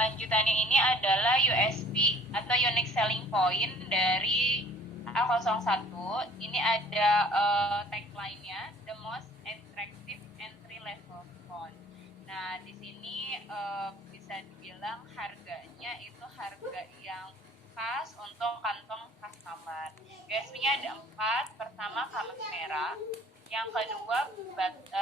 lanjutannya ini adalah USP atau Unique Selling Point dari A01. Ini ada tagline-nya, the most attractive entry level phone. Nah, di sini bisa dibilang harganya itu harga yang pas untuk kantong customer. USP-nya ada 4. Pertama, kamera. Yang kedua,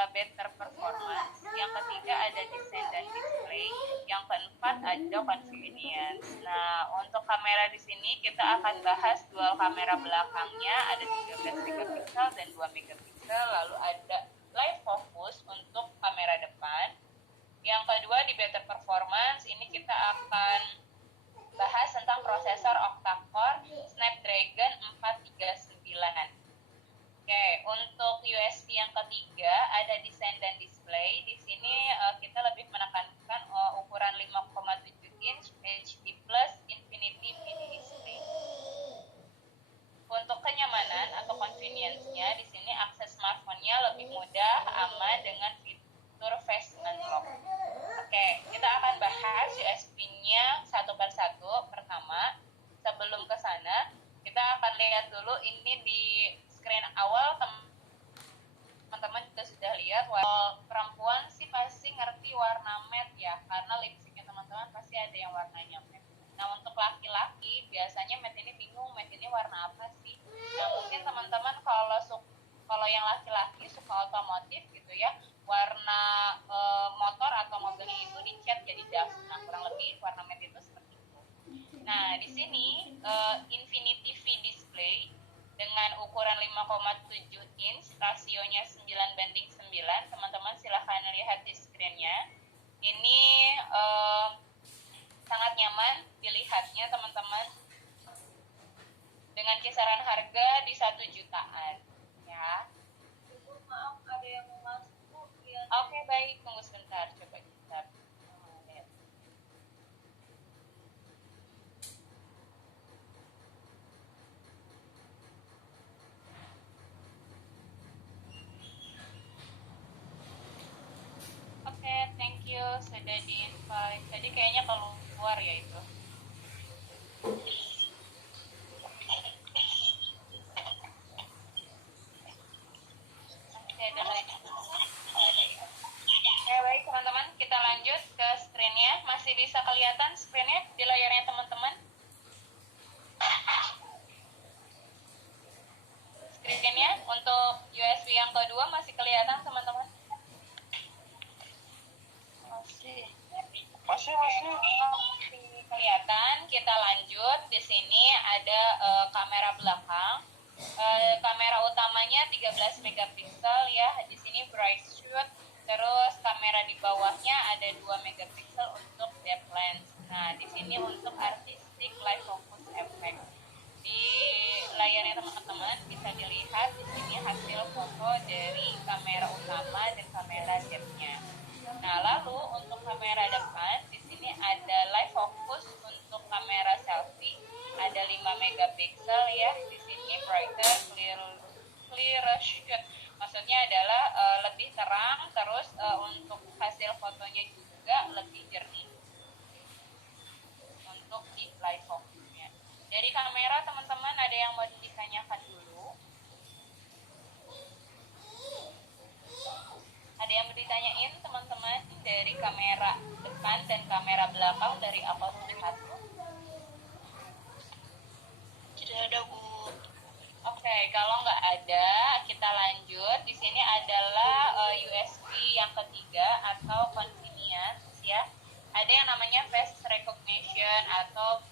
better performance. Yang ketiga, ada desain dan display. Yang keempat, ada convenience. Nah, untuk kamera di sini kita akan bahas dual kamera belakangnya, ada 13 megapiksel dan 2 megapiksel. Lalu ada live focus untuk kamera depan. Yang kedua, di better performance, ini kita akan bahas tentang prosesor octa-core Snapdragon 439. Oke, untuk USB yang ketiga ada desain dan display. Di sini kita lebih menekankan ukuran 5,7 inch HD Plus Infinity Mini Display. Untuk kenyamanan atau convenience-nya, di sini akses smartphone-nya lebih mudah, aman dengan fitur Face Unlock. Oke, kita akan bahas USB-nya satu per satu. Pertama, sebelum ke sana, kita akan lihat dulu ini di screen awal. Teman-teman juga sudah lihat, perempuan sih pasti ngerti warna matte ya, karena lipstiknya teman-teman pasti ada yang warnanya matte. Nah, untuk laki-laki biasanya matte ini bingung, matte ini warna apa sih? Nah, mungkin teman-teman kalau yang laki-laki suka otomotif gitu ya, warna motor atau mobilnya itu dicat jadi dark. Nah, kurang lebih warna matte itu seperti itu. Nah, di sini Infinity V Display dengan ukuran 5,7 inch, rasionya 9:9. Teman-teman silahkan lihat di screen-nya. Ini sangat nyaman dilihatnya teman-teman, dengan kisaran harga di 1 jutaan ya. Maaf, ada yang mau masuk ya. Oke, baik, tunggu sebentar, coba kita lihat. Oke, thank you sudah di-invite. Tadi kayaknya keluar ya itu. Oke, baik teman-teman, kita lanjut ke screen-nya. Masih bisa kelihatan screen-nya di layarnya teman-teman? Screen-nya untuk USB yang kedua masih kelihatan teman-teman? Masih kelihatan. Kita lanjut. Di sini ada kamera belakang. Kamera utamanya 13 megapiksel ya. Di sini bright shoot. Terus kamera di bawahnya ada 2 megapiksel untuk depth lens. Nah, di sini untuk artistic live focus effect. Di layarnya teman-teman bisa dilihat di sini hasil foto dari kamera utama dan kamera depth-nya. Nah, lalu untuk kamera depan di sini ada live focus untuk kamera selfie, ada 5 megapiksel ya. Di sini brighter clear shoot. Maksudnya adalah lebih terang, terus untuk hasil fotonya juga lebih jernih untuk di live focusnya. Dari kamera teman-teman ada yang mau ditanyakan dulu? Ada yang mau ditanyain teman-teman dari kamera depan dan kamera belakang dari A01? Tidak ada, Bu. Oke, kalau nggak ada, kita lanjut. Di sini adalah USB yang ketiga atau convenience ya. Ada yang namanya face recognition atau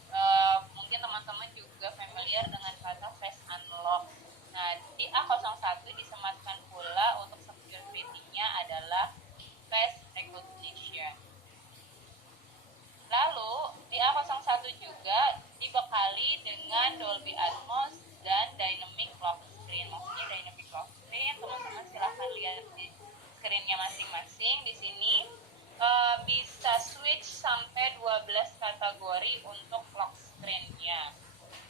mungkin teman-teman juga familiar dengan kata face unlock. Nah, di A01 disematkan pula untuk security-nya adalah face recognition. Lalu di A01 juga dibekali dengan Dolby Atmos dan Dynamic Lock Screen. Maksudnya Dynamic Lock Screen, teman-teman silahkan lihat di screen-nya masing-masing. Di sini bisa switch sampai 12 kategori untuk lock screen-nya.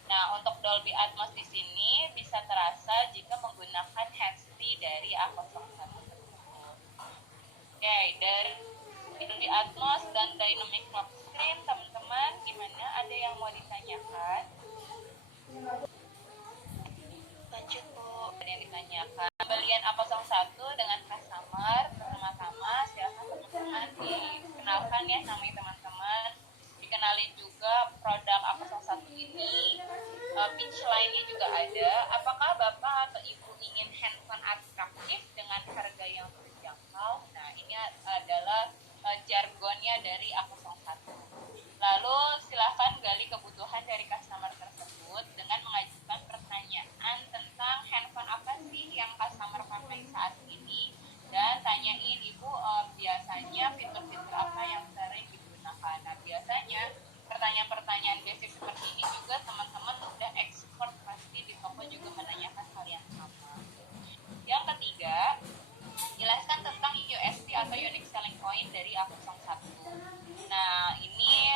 Nah, untuk Dolby Atmos di sini bisa terasa jika menggunakan handsfree dari A01 tersebut. Oke, dari Dolby Atmos dan Dynamic Lock Screen jelasin teman-teman, gimana, ada yang mau ditanyakan? Lanjut Bu. Ada yang ditanyakan. Pembelian A01 dengan customer pertama-tama, silakan teman-teman dikenalkan ya namanya teman-teman. Dikenalin juga produk A01 ini. Pitch line-nya juga ada. Apakah Bapak atau Ibu ingin handphone atraktif dengan harga yang terjangkau? Nah, ini adalah jargonnya dari A01. Lalu silahkan gali kebutuhan dari customer tersebut dengan mengajukan pertanyaan tentang handphone apa sih yang customer pakai saat ini, dan tanyain Ibu biasanya fitur-fitur apa yang sering digunakan. Nah, biasanya pertanyaan-pertanyaan basic seperti ini juga teman-teman udah expert pasti di toko juga menanyakan hal yang sama. Yang ketiga, jelaskan tentang USP atau Unique Selling Point dari A01. Nah, ini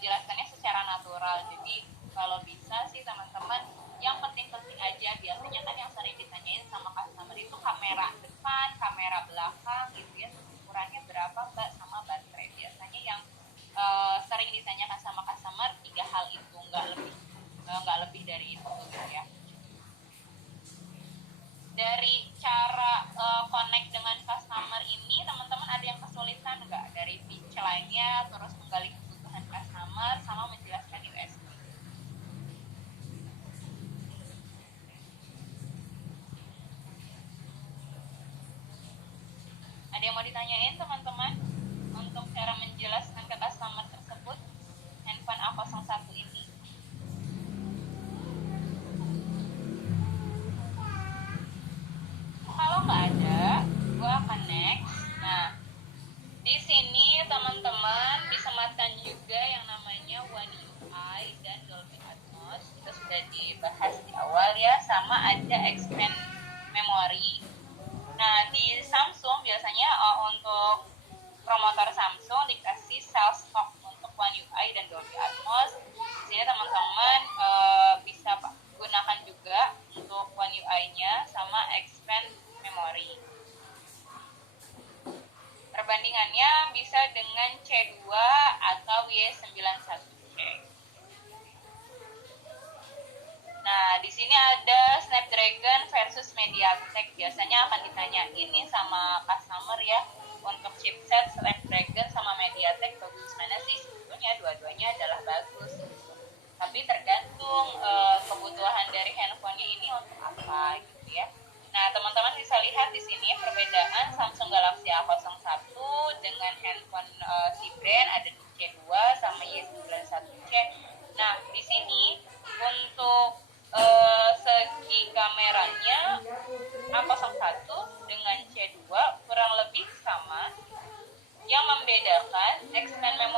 jelaskannya secara natural. Jadi kalau bisa sih teman-teman, yang penting-penting aja. Biasanya kan yang sering ditanyain sama customer itu kamera depan, kamera belakang gitu ya. Ukurannya berapa Mbak, sama baterai. Biasanya yang sering ditanyakan sama customer 3 hal itu, nggak lebih dari itu gitu ya. Dari cara connect dengan customer ini, teman-teman ada yang kesulitan nggak dari pitch line-nya, terus menggali kebutuhan customer, sama menjelaskan USP? Ada yang mau ditanyain teman-teman untuk cara menjelaskan ke customer tersebut handphone A01 ini? Kalau nggak ada, gue akan next. Nah, di sini teman-teman disematkan juga yang namanya One UI dan Dolby Atmos. Itu sudah dibahas di awal ya, sama ada expand memory. Nah, di Samsung biasanya untuk promotor Samsung dikasih sales stock untuk One UI dan Dolby Atmos. Di sini teman-teman bisa gunakan juga untuk One UI-nya sama expand memory. Perbandingannya bisa dengan C2 atau Y91C. Nah, di sini ada Snapdragon versus MediaTek. Biasanya akan ditanya ini sama customer ya. Untuk chipset Snapdragon sama MediaTek bagus mana sih? Sebetulnya dua-duanya adalah bagus. Tapi tergantung kebutuhan dari handphonenya ini untuk apa gitu ya. Nah, teman-teman bisa lihat di sini perbedaan Samsung Galaxy A01 dengan handphone si brand ada di C2 sama Y91C. Nah, di sini untuk segi kameranya A01 dengan C2 kurang lebih sama. Yang membedakan expand memory